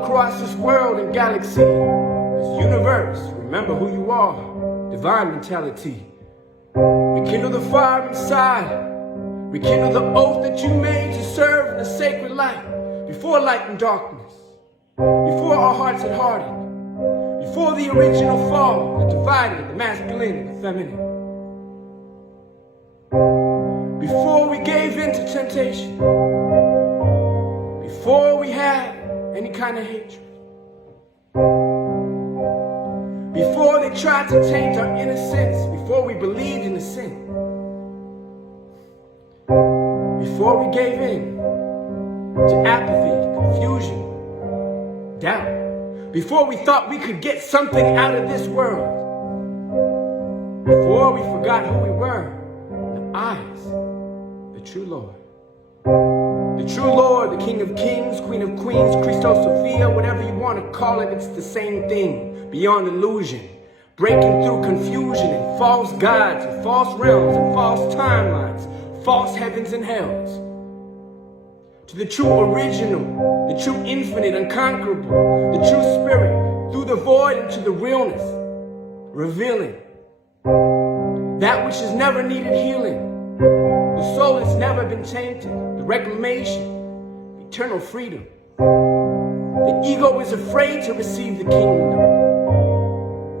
all across this world and galaxy, this universe. Remember who you are, divine mentality. Rekindle the fire inside. Rekindle the oath that you made to serve in the sacred light. Before light and darkness, before our hearts had hardened, before the original fall that divided the masculine and the feminine, before we gave in to temptation, before we had any kind of hatred, before they tried to taint our innocence, before we believed in the sin, before we gave in to apathy, confusion, doubt, before we thought we could get something out of this world, before we forgot who we were in the eyes of the true Lord. The true Lord, the King of Kings, Queen of Queens, Christos Sophia, whatever you want to call it, it's the same thing, beyond illusion, breaking through confusion and false gods and false realms and false timelines, false heavens and hells. To the true original, the true infinite, unconquerable, the true spirit, through the void into the realness, revealing that which has never needed healing, the soul that's never been tainted, the reclamation, eternal freedom. The ego is afraid to receive the kingdom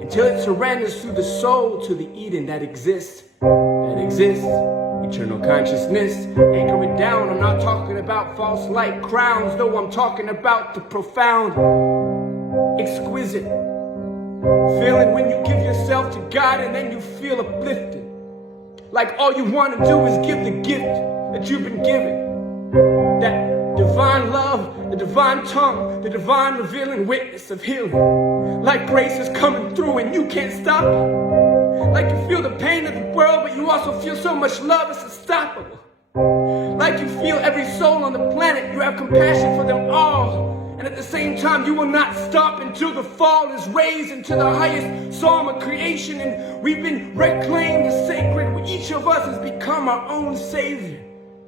until it surrenders through the soul to the Eden that exists, eternal consciousness. Anchor it down. I'm not talking about false light crowns, though I'm talking about the profound, exquisite feeling when you give yourself to God and then you feel uplifted, like all you want to do is give the gift that you've been given, that divine love, the divine tongue, the divine revealing witness of healing, like grace is coming through and you can't stop it. Like you feel the pain of the world, but you also feel so much love, it's unstoppable. Like you feel every soul on the planet, you have compassion for them all. And at the same time, you will not stop until the fall is raised into the highest psalm of creation. And we've been reclaimed as sacred. Each of us has become our own savior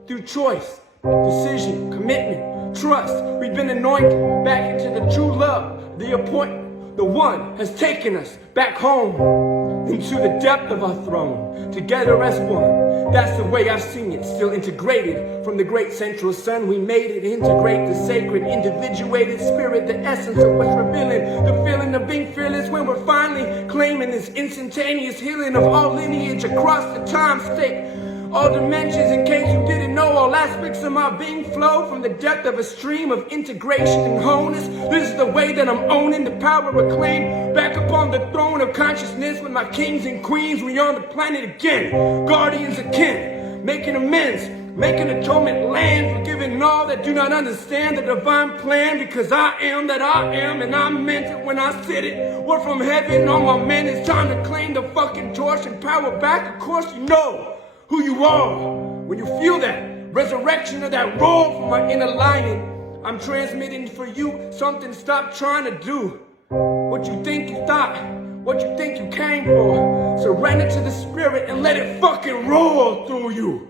through choice, decision, commitment, trust. We've been anointed back into the true love, the appointment. The one has taken us back home into the depth of our throne, together as one. That's the way I've seen it, still integrated from the great central sun. We made it integrate the sacred, individuated spirit, the essence of what's revealing, the feeling of being fearless when we're finally claiming this instantaneous healing of all lineage across the time stake. All dimensions, in case you didn't know, all aspects of my being flow from the depth of a stream of integration and wholeness. This is the way that I'm owning the power reclaimed back upon the throne of consciousness with my kings and queens. We on the planet again, guardians of kin, making amends, making atonement, land, forgiving all that do not understand the divine plan, because I am that I am, and I meant it when I said it. We're from heaven on my men, it's time to claim the fucking torch and power back. Of course you know who you are. When you feel that resurrection of that roar from my inner lining, I'm transmitting for you something. Stop trying to do what you think you thought, what you think you came for. Surrender to the spirit and let it fucking roar through you.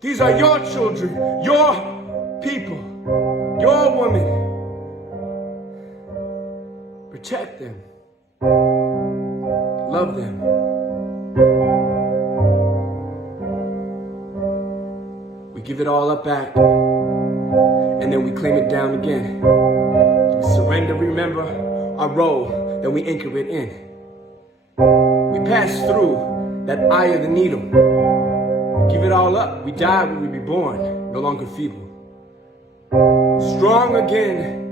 These are your children, your people, your women. Protect them. Love them. We give it all up back, and then we claim it down again. We surrender, remember our role, then we anchor it in. We pass through that eye of the needle. We give it all up. We die when we be born, no longer feeble. Strong again,